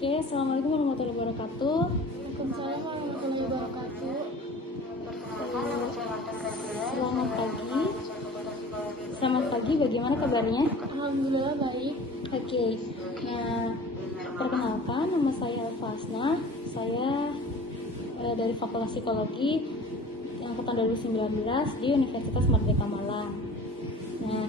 Oke, assalamualaikum warahmatullahi wabarakatuh. Waalaikumsalam warahmatullahi wabarakatuh. Selamat pagi. Selamat pagi, bagaimana kabarnya? Alhamdulillah baik. Oke, nah perkenalkan nama saya Alfasna. Saya dari Fakultas Psikologi angkatan 2019 di Universitas Merdeka Malang. Nah,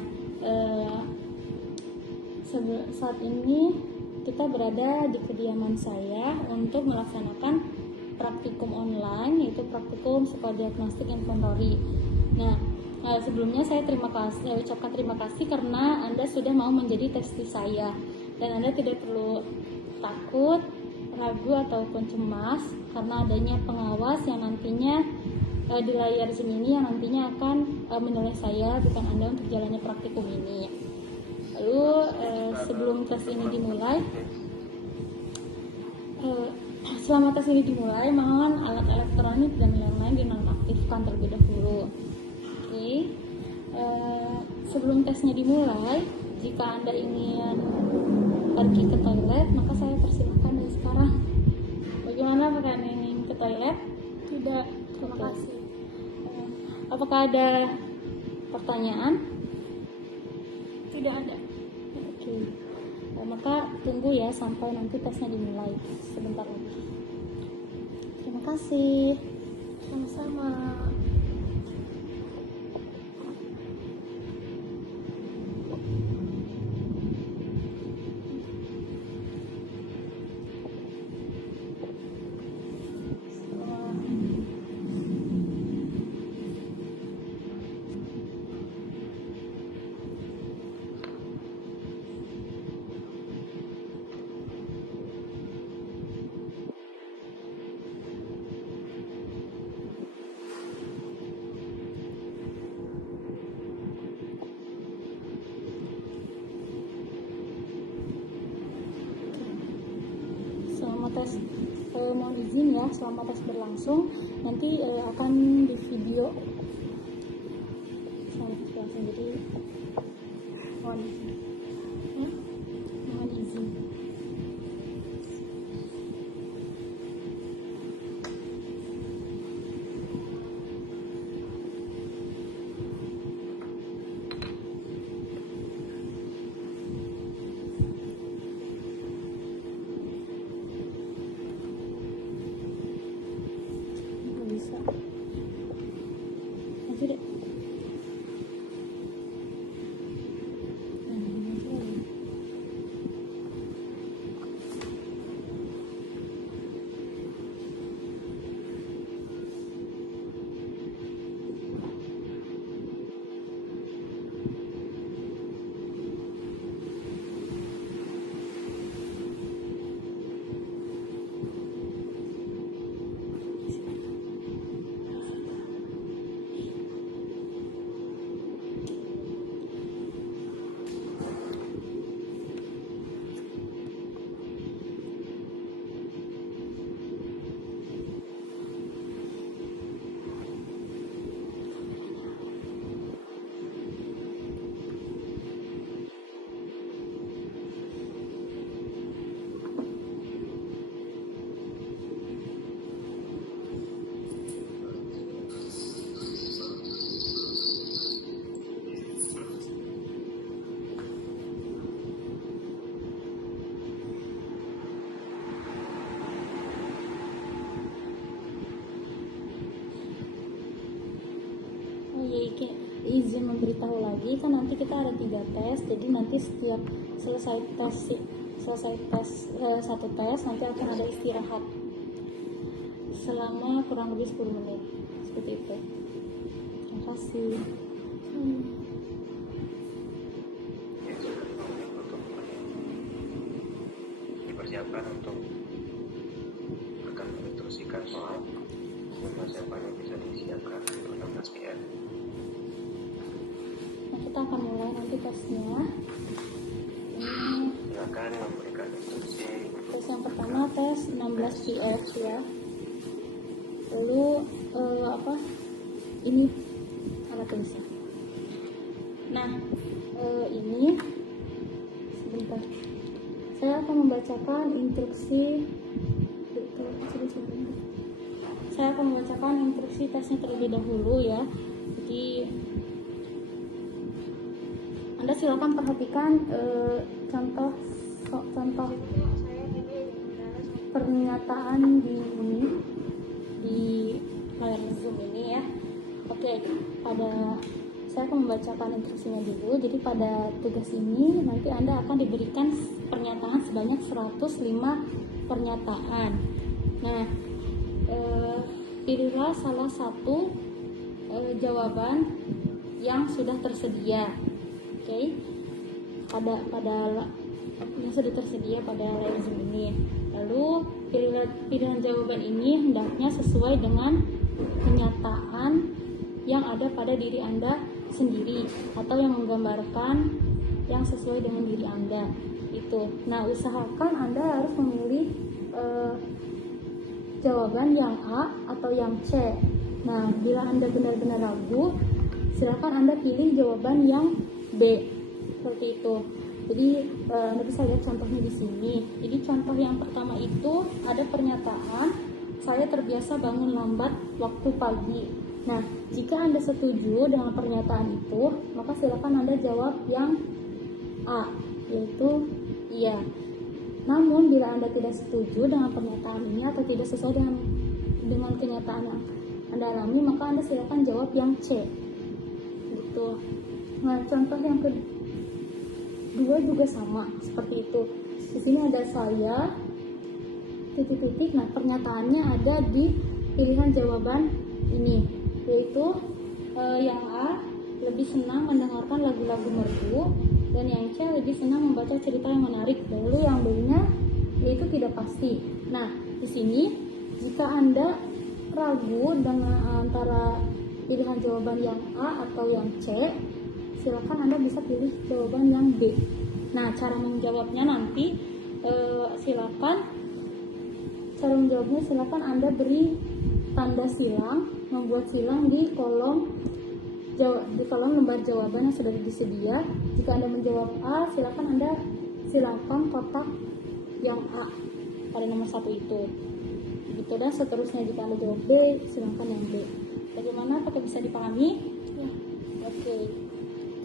saat ini kita berada di kediaman saya untuk melaksanakan praktikum online, yaitu praktikum psikodiagnostik inventory. Nah, sebelumnya saya ucapkan terima kasih karena Anda sudah mau menjadi testi saya, dan Anda tidak perlu takut, ragu ataupun cemas karena adanya pengawas yang nantinya di layar Zoom ini yang nantinya akan menilai saya, bukan Anda, untuk jalannya praktikum ini. Lalu sebelum tes ini dimulai, selama tes ini dimulai, mohon alat elektronik dan lain-lain dinonaktifkan terlebih dahulu. Oke. Sebelum tesnya dimulai, jika Anda ingin pergi ke toilet, maka saya persilahkan dari sekarang. Bagaimana, apakah Anda ingin ke toilet? Tidak, terima Oke. kasih. Apakah ada pertanyaan? Tidak ada. Oke. Maka tunggu ya sampai nanti tesnya dimulai sebentar lagi. Terima kasih. Sama-sama. Selama tes, mohon izin ya, selama tes berlangsung nanti akan di video selama tes berlangsung, jadi mohon izin. Mohon izin. Nggak bisa. Maju deh. Maju lagi. Oh iya, izin memberitahu lagi kan nanti kita ada 3 tes, jadi nanti setiap selesai tes satu tes nanti akan ada istirahat selama kurang lebih 10 menit seperti itu. Terima kasih. Dipersiapkan untuk akan menginstruksikan soal persiapan yang bisa disiapkan untuk 16 PM. Nah, kita akan mulai nanti tesnya. Silakan memberikan instruksi. Tes yang pertama tes 16 PF ya. Lalu ini alat tulisnya. Nah, ini sebentar Saya akan membacakan instruksi tesnya terlebih dahulu ya. Jadi Anda silakan perhatikan contoh pernyataan di layar Zoom ini ya. Oke, saya akan membacakan instruksinya dulu. Jadi pada tugas ini nanti Anda akan diberikan pernyataan sebanyak 105 pernyataan. Nah, pilihlah salah satu jawaban yang sudah tersedia. Oke. Pada yang sudah tersedia pada layar Zoom ini. Lalu pilihan jawaban ini hendaknya sesuai dengan kenyataan yang ada pada diri Anda sendiri atau yang menggambarkan yang sesuai dengan diri Anda itu. Nah, usahakan Anda harus memilih jawaban yang A atau yang C. Nah, bila Anda benar-benar ragu, silakan Anda pilih jawaban yang B. Seperti itu. Jadi Anda bisa lihat contohnya di sini. Jadi contoh yang pertama itu ada pernyataan, saya terbiasa bangun lambat waktu pagi. Nah, jika Anda setuju dengan pernyataan itu, maka silakan Anda jawab yang A, yaitu iya. Namun bila Anda tidak setuju dengan pernyataan ini atau tidak sesuai dengan kenyataan yang Anda alami, maka Anda silakan jawab yang C. Gitu. Nah, contoh yang kedua juga sama seperti itu. Di sini ada saya titik-titik. Nah, pernyataannya ada di pilihan jawaban ini, yaitu yang A lebih senang mendengarkan lagu-lagu merdu, dan yang C lebih senang membaca cerita yang menarik. Lalu yang B-nya yaitu tidak pasti. Nah, di sini jika Anda ragu dengan antara pilihan jawaban yang A atau yang C, silakan Anda bisa pilih jawaban yang B. Nah, cara menjawabnya nanti silakan Anda beri tanda silang, membuat silang di kolom lembar jawaban yang sudah disedia. Jika Anda menjawab A, silakan Anda silangkan kotak yang A pada nomor 1 itu. Begitu, dan seterusnya. Jika Anda jawab B, silangkan yang B. Bagaimana? Apakah bisa dipahami? Ya. Oke.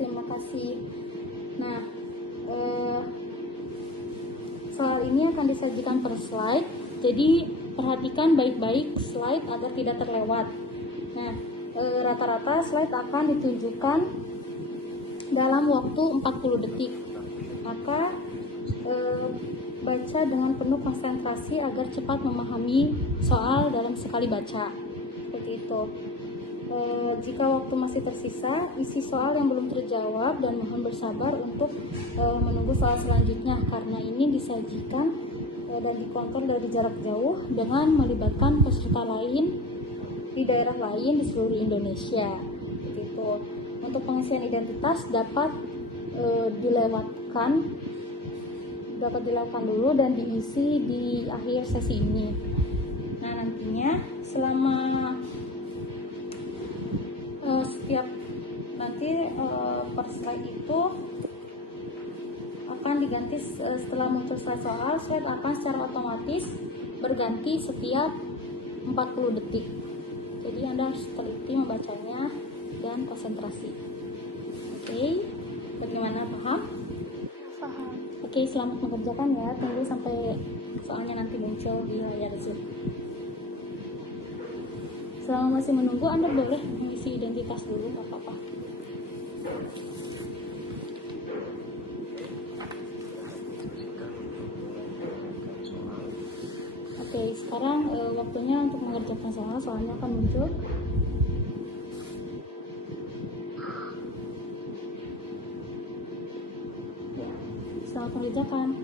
Terima kasih. Nah, soal ini akan disajikan per slide. Jadi perhatikan baik-baik slide agar tidak terlewat. Nah, rata-rata slide akan ditunjukkan dalam waktu 40 detik. Maka baca dengan penuh konsentrasi agar cepat memahami soal dalam sekali baca. Seperti itu. Jika waktu masih tersisa, isi soal yang belum terjawab dan mohon bersabar untuk menunggu soal selanjutnya, karena ini disajikan dan dikontrol dari jarak jauh dengan melibatkan peserta lain di daerah lain di seluruh Indonesia. Begitu. Untuk pengisian identitas dapat dilakukan dulu dan diisi di akhir sesi ini. Nah, nantinya selama per slide itu akan diganti setelah muncul slide akan secara otomatis berganti setiap 40 detik. Jadi Anda harus teliti membacanya dan konsentrasi. Oke, bagaimana, paham? Paham. Oke, selamat mengerjakan ya. Tunggu sampai soalnya nanti muncul di layar Zoom. Selama masih menunggu, Anda boleh mengisi identitas dulu, nggak apa-apa. Oke, sekarang waktunya untuk mengerjakan soalnya akan muncul. Ya, selamat mengerjakan.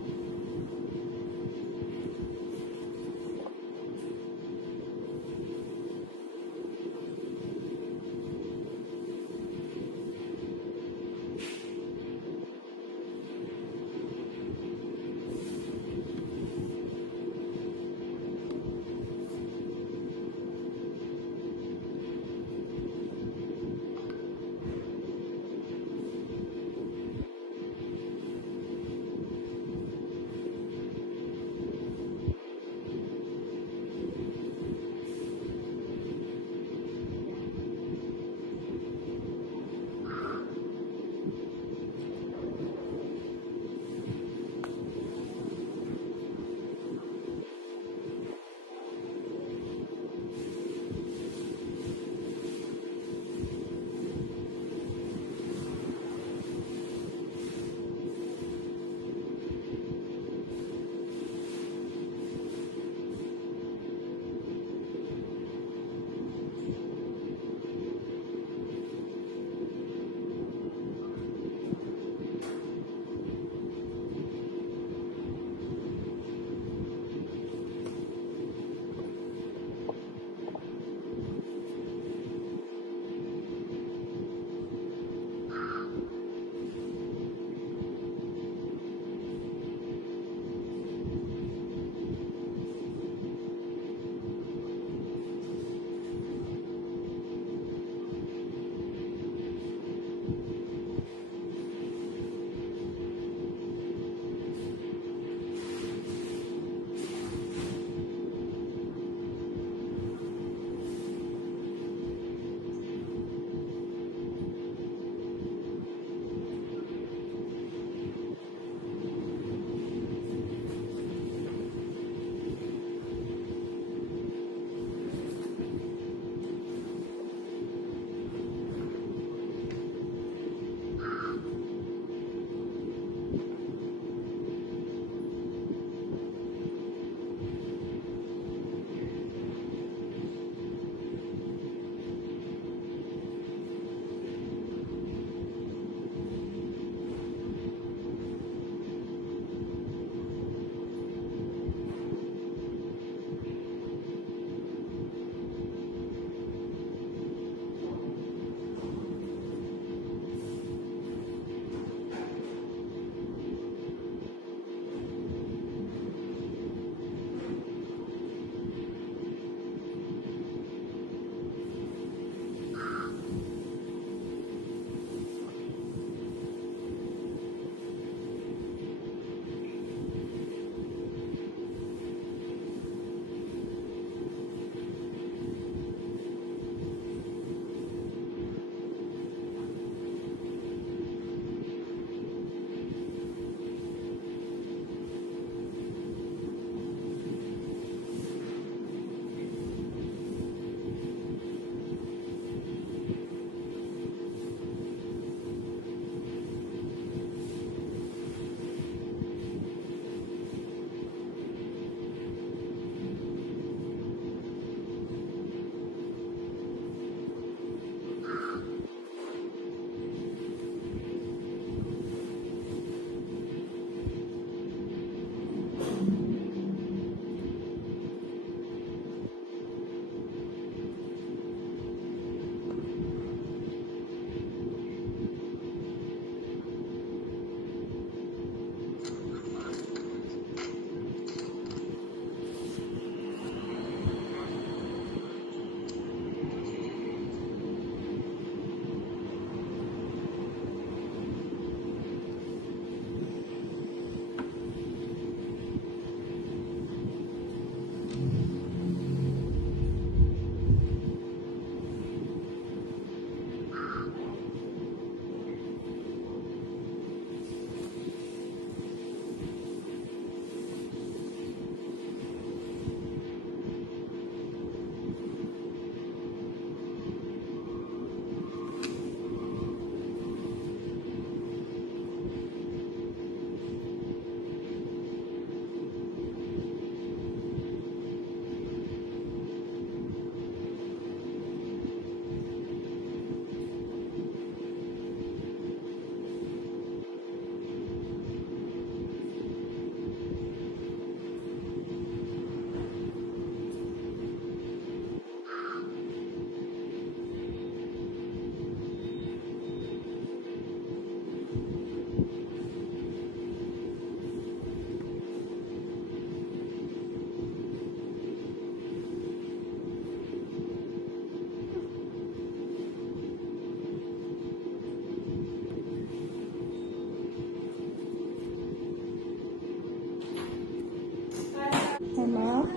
Mohon maaf,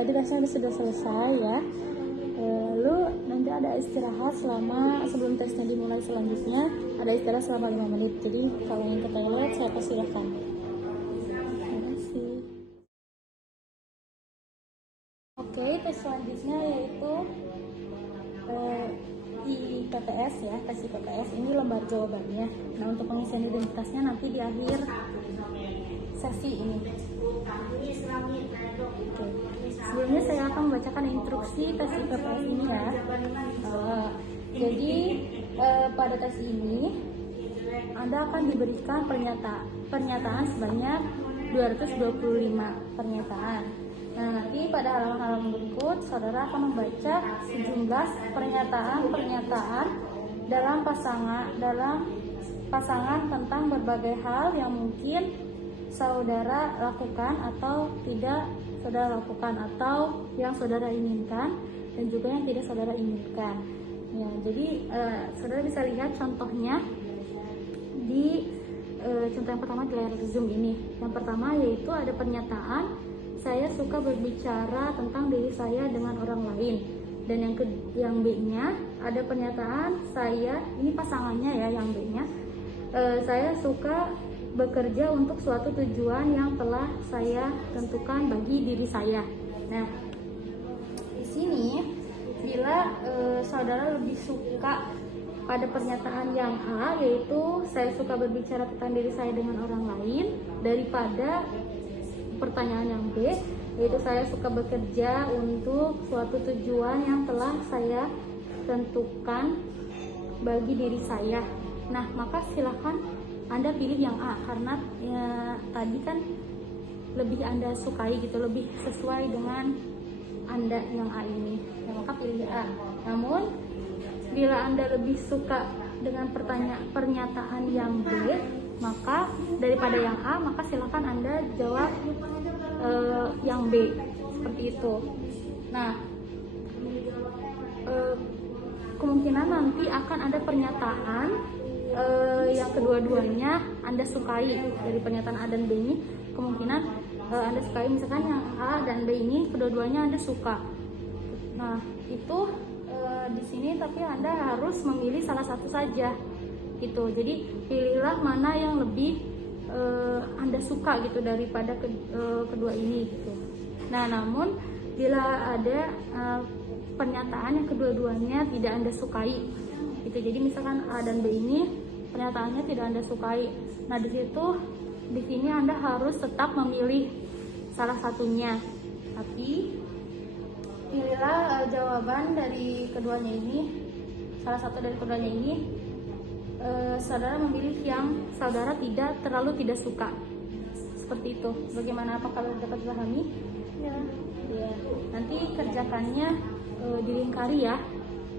tadi tesnya sudah selesai ya. Lalu nanti ada istirahat sebelum tesnya dimulai selanjutnya, ada istirahat selama 5 menit. Jadi kalau ingin ke toilet saya persilahkan. Terima kasih. Oke, tes selanjutnya yaitu IPPS ya, tes IPPS. Ini lembar jawabannya. Nah, untuk pengisian identitasnya nanti di akhir sesi ini. Oke. Sebelumnya saya akan membacakan instruksi tes IPPS ini ya. Jadi pada tes ini Anda akan diberikan pernyataan sebanyak 225 pernyataan. Nah, nanti pada halaman-halaman berikut saudara akan membaca sejumlah pernyataan dalam pasangan tentang berbagai hal yang mungkin saudara lakukan atau tidak saudara lakukan, atau yang saudara inginkan dan juga yang tidak saudara inginkan. Ya, jadi saudara bisa lihat contohnya di contoh yang pertama di layar Zoom ini. Yang pertama yaitu ada pernyataan, saya suka berbicara tentang diri saya dengan orang lain. Dan yang B-nya ada pernyataan, saya, ini pasangannya ya yang B-nya, saya suka bekerja untuk suatu tujuan yang telah saya tentukan bagi diri saya. Nah, di sini bila saudara lebih suka pada pernyataan yang A, yaitu saya suka berbicara tentang diri saya dengan orang lain, daripada pertanyaan yang B, yaitu saya suka bekerja untuk suatu tujuan yang telah saya tentukan bagi diri saya. Nah, maka silakan Anda pilih yang A, karena ya, tadi kan lebih Anda sukai gitu, lebih sesuai dengan Anda yang A ini. Ya, maka pilih A. Namun bila Anda lebih suka dengan pernyataan yang B, maka daripada yang A, maka silakan Anda jawab yang B, seperti itu. Nah, kemungkinan nanti akan ada pernyataan yang kedua-duanya Anda sukai. Dari pernyataan A dan B ini kemungkinan Anda sukai, misalkan yang A dan B ini kedua-duanya Anda suka. Nah, itu di sini tapi Anda harus memilih salah satu saja gitu. Jadi pilihlah mana yang lebih Anda suka gitu daripada kedua ini gitu. Nah, namun bila ada pernyataan yang kedua-duanya tidak Anda sukai gitu. Jadi misalkan A dan B ini pernyataannya tidak Anda sukai. Nah, di sini Anda harus tetap memilih salah satunya. Tapi pilihlah jawaban dari keduanya ini, salah satu dari keduanya ini. Saudara memilih yang saudara tidak suka. Seperti itu. Bagaimana, apakah dapat dipahami? Ya. Ya. Nanti kerjakannya dilingkari ya.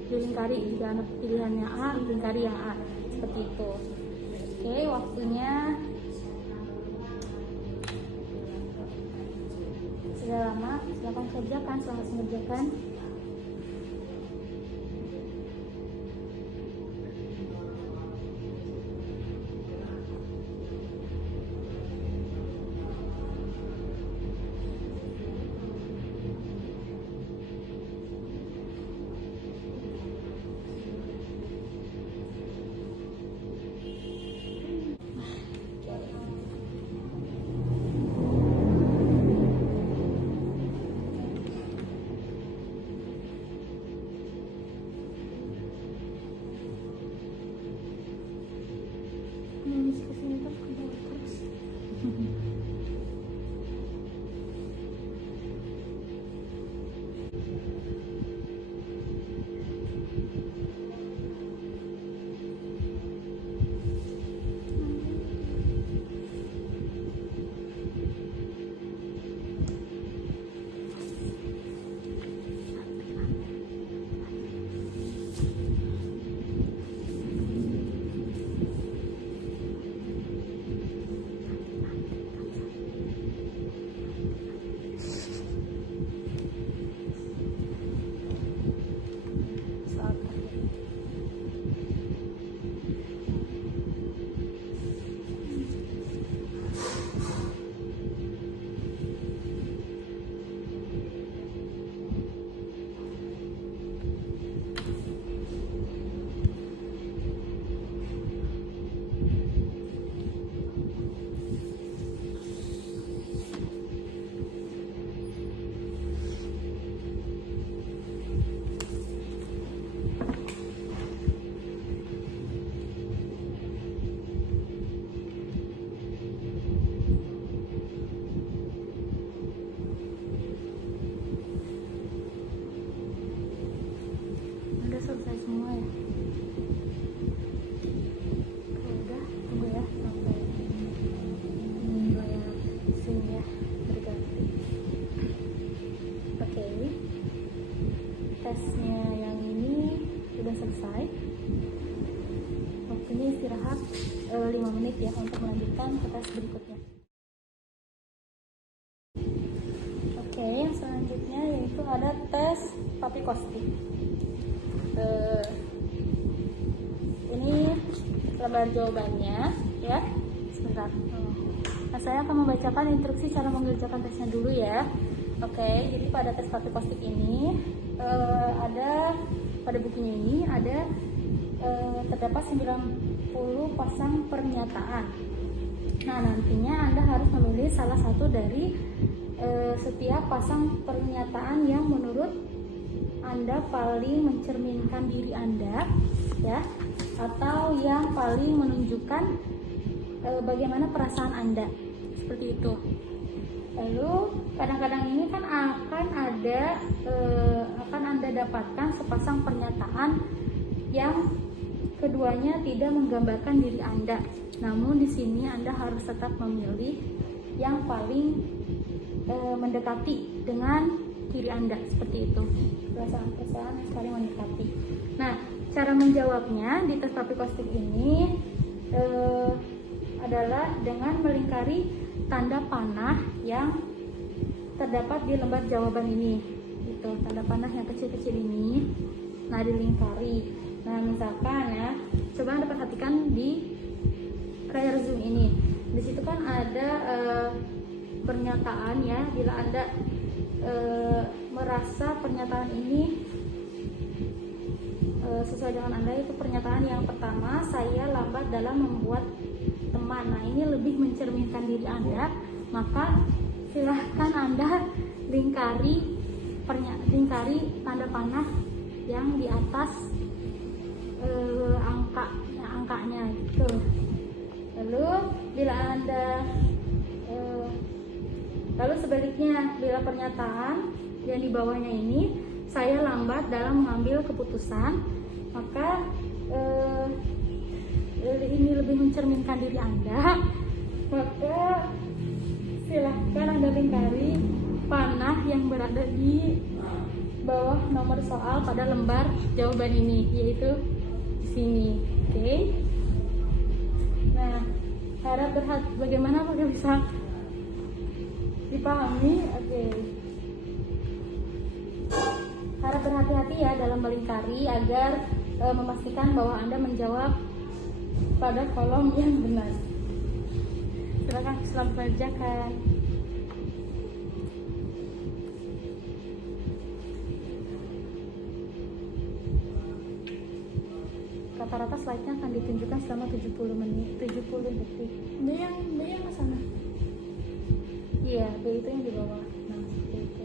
Dilingkari, jika Anda pilihannya A, lingkari yang A. Seperti itu. Oke, waktunya sudah lama. Silakan kerjakan, selamat mengerjakan. 5 menit ya untuk melanjutkan ke tes berikutnya. Oke, yang selanjutnya yaitu ada tes papikosti. Ini lembar jawabannya ya. Sebentar. Nah, saya akan membacakan instruksi cara mengerjakan tesnya dulu ya. Oke, jadi pada tes papikosti ini ada pada bukunya ini ada terdapat 90 pasang pernyataan. Nah, nantinya Anda harus memilih salah satu dari setiap pasang pernyataan yang menurut Anda paling mencerminkan diri Anda ya, atau yang paling menunjukkan bagaimana perasaan Anda, seperti itu. Lalu kadang-kadang ini kan akan Anda dapatkan sepasang pernyataan yang keduanya tidak menggambarkan diri Anda. Namun di sini Anda harus tetap memilih yang paling mendekati dengan diri Anda, seperti itu. Perasaan-perasaan yang paling mendekati. Nah, cara menjawabnya di tes papikosti ini adalah dengan melingkari tanda panah yang terdapat di lembar jawaban ini. Gitu, tanda panah yang kecil-kecil ini. Nah, dilingkari. Nah, misalkan ya, coba Anda perhatikan di layar Zoom ini. Di situ kan ada pernyataan ya, bila Anda merasa pernyataan ini sesuai dengan Anda, itu pernyataan yang pertama, saya lambat dalam membuat teman. Nah, ini lebih mencerminkan diri Anda, maka silahkan Anda lingkari tanda panah yang di atas angkanya gitu. Lalu bila Anda lalu sebaliknya, bila pernyataan yang di bawahnya ini, saya lambat dalam mengambil keputusan, maka ini lebih mencerminkan diri Anda, maka silahkan Anda lingkari panah yang berada di bawah nomor soal pada lembar jawaban ini, yaitu di sini. Oke. Nah, harap bagaimana apakah bisa dipahami? Oke. Harap berhati-hati ya dalam melingkari agar memastikan bahwa Anda menjawab pada kolom yang benar. Silakan, selamat mengerjakan. Rata-rata slide-nya akan ditunjukkan selama 70 menit, 70 detik. B yang ke sana. Iya, B itu yang di bawah. Nah, seperti itu.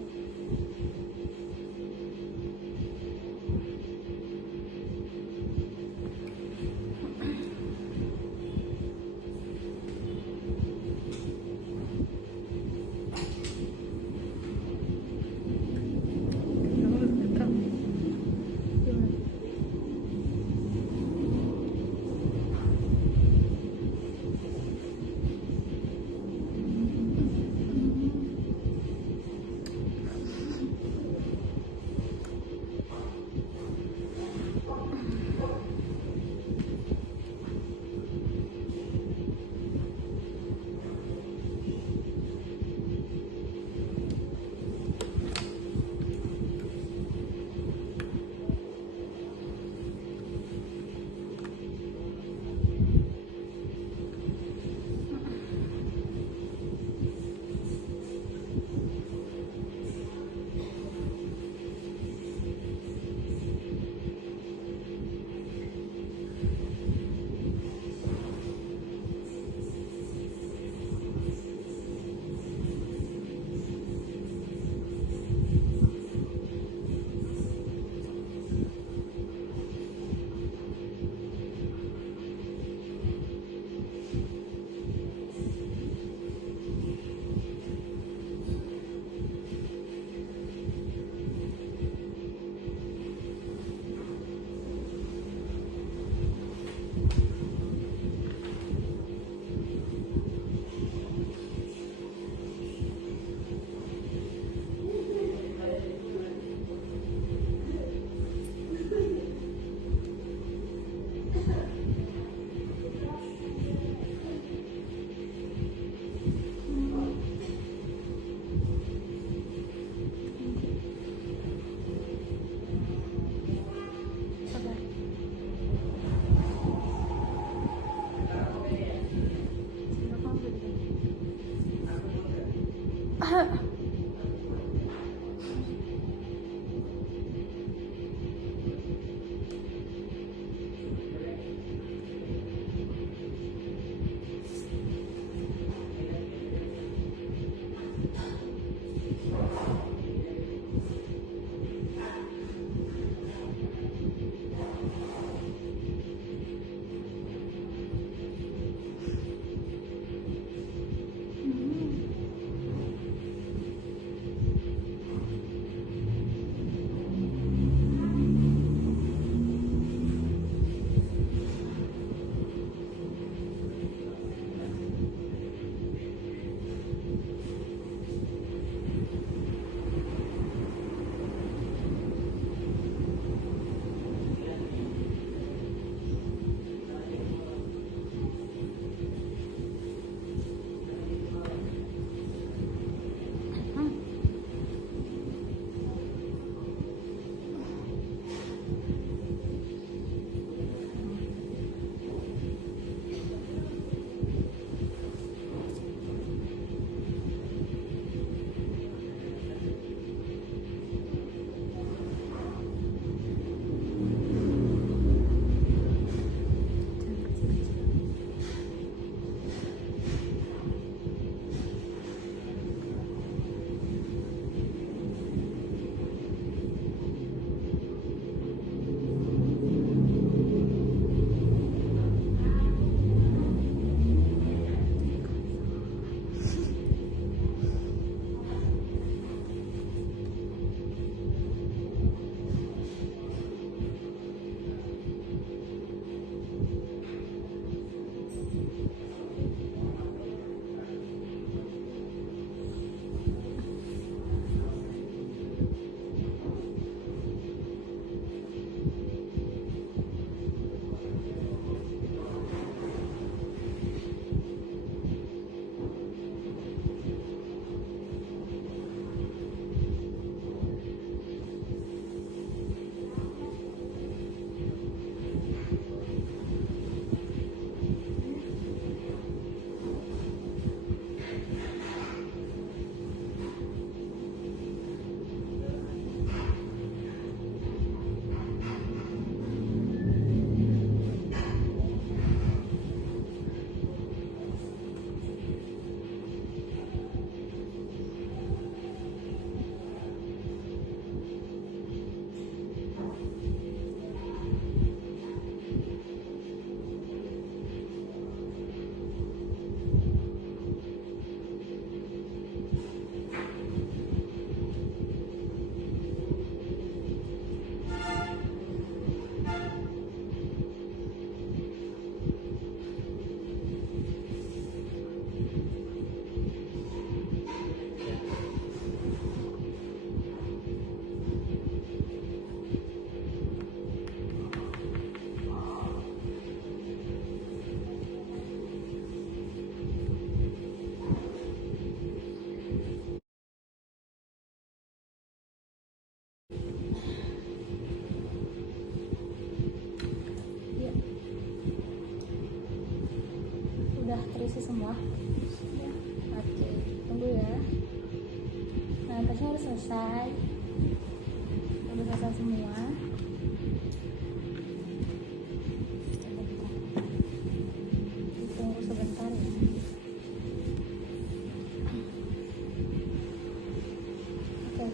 Udah terisi semua? Oke, tunggu ya. Nah, tesnya udah selesai. Udah selesai semua. Tunggu sebentar ya. Oke.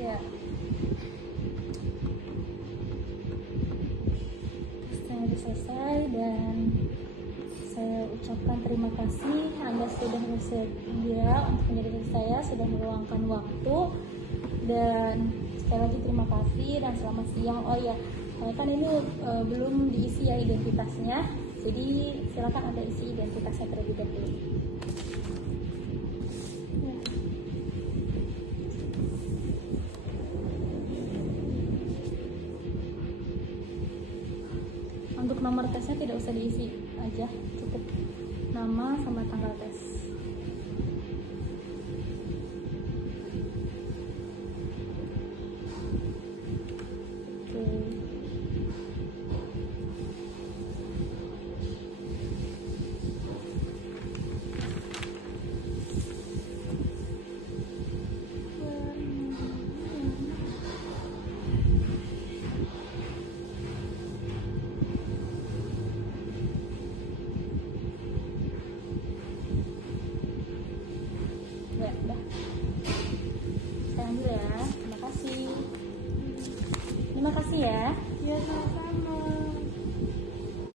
Ya. Tesnya udah selesai dan saya ucapkan terima kasih Anda sudah bersedia untuk menjadi guest saya, sudah meluangkan waktu, dan sekali lagi terima kasih dan selamat siang. Oh ya, kan ini belum diisi ya identitasnya, jadi silakan Anda isi identitasnya terlebih dahulu. Ya. Untuk nomor tesnya tidak usah diisi aja, cukup.